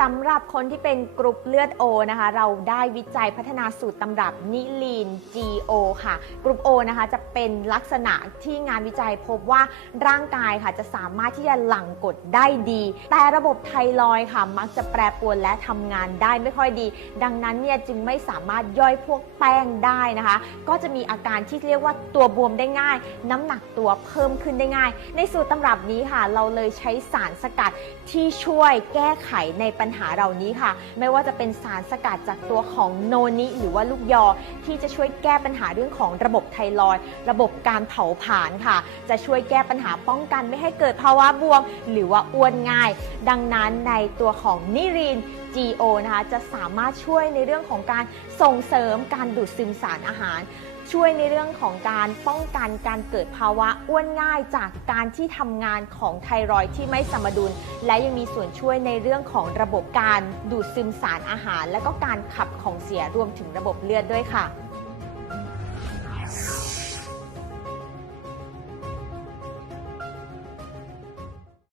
สำหรับคนที่เป็นกรุ๊ปเลือดโอนะคะ เราได้วิจัยพัฒนาสูตรตำรับนิลีน GO ค่ะกรุ๊ป O นะคะจะเป็นลักษณะที่งานวิจัยพบว่าร่างกายค่ะจะสามารถที่จะหลั่งกรดได้ดี แต่ระบบไทรอยค่ะ มักจะแปรปรวนและทำงานได้ไม่ค่อยดี ดังนั้นเนี่ยจึงไม่สามารถย่อยพวกแป้งได้นะคะ ก็จะมีอาการที่เรียกว่าตัวบวมได้ง่าย น้ำหนักตัวเพิ่มขึ้นได้ง่าย ในสูตรตำรับนี้ค่ะ เราเลยใช้สารสกัดที่ช่วยแก้ไขในปัญหาเหล่านี้ค่ะ ไม่ว่าจะเป็นสารสกัดจากตัวของโนนิหรือว่าลูกยอ ที่จะช่วยแก้ปัญหาเรื่องของระบบไทรอยระบบการเผาผลาญค่ะ จะช่วยแก้ปัญหาป้องกันไม่ให้เกิดภาวะบวม หรือว่าอ้วนง่าย ดังนั้นในตัวของนิริน GO นะคะจะสามารถช่วยในเรื่องของการส่งเสริมการดูดซึมสารอาหาร ช่วยในเรื่องของการป้องกันการเกิดภาวะอ้วนง่ายจากการที่ทำงานของไทรอยที่ไม่สมดุล และยังมีส่วนช่วยในเรื่องของระบบการดูดซึมสารอาหาร และก็การขับของเสียรวมถึงระบบเลือดด้วยค่ะ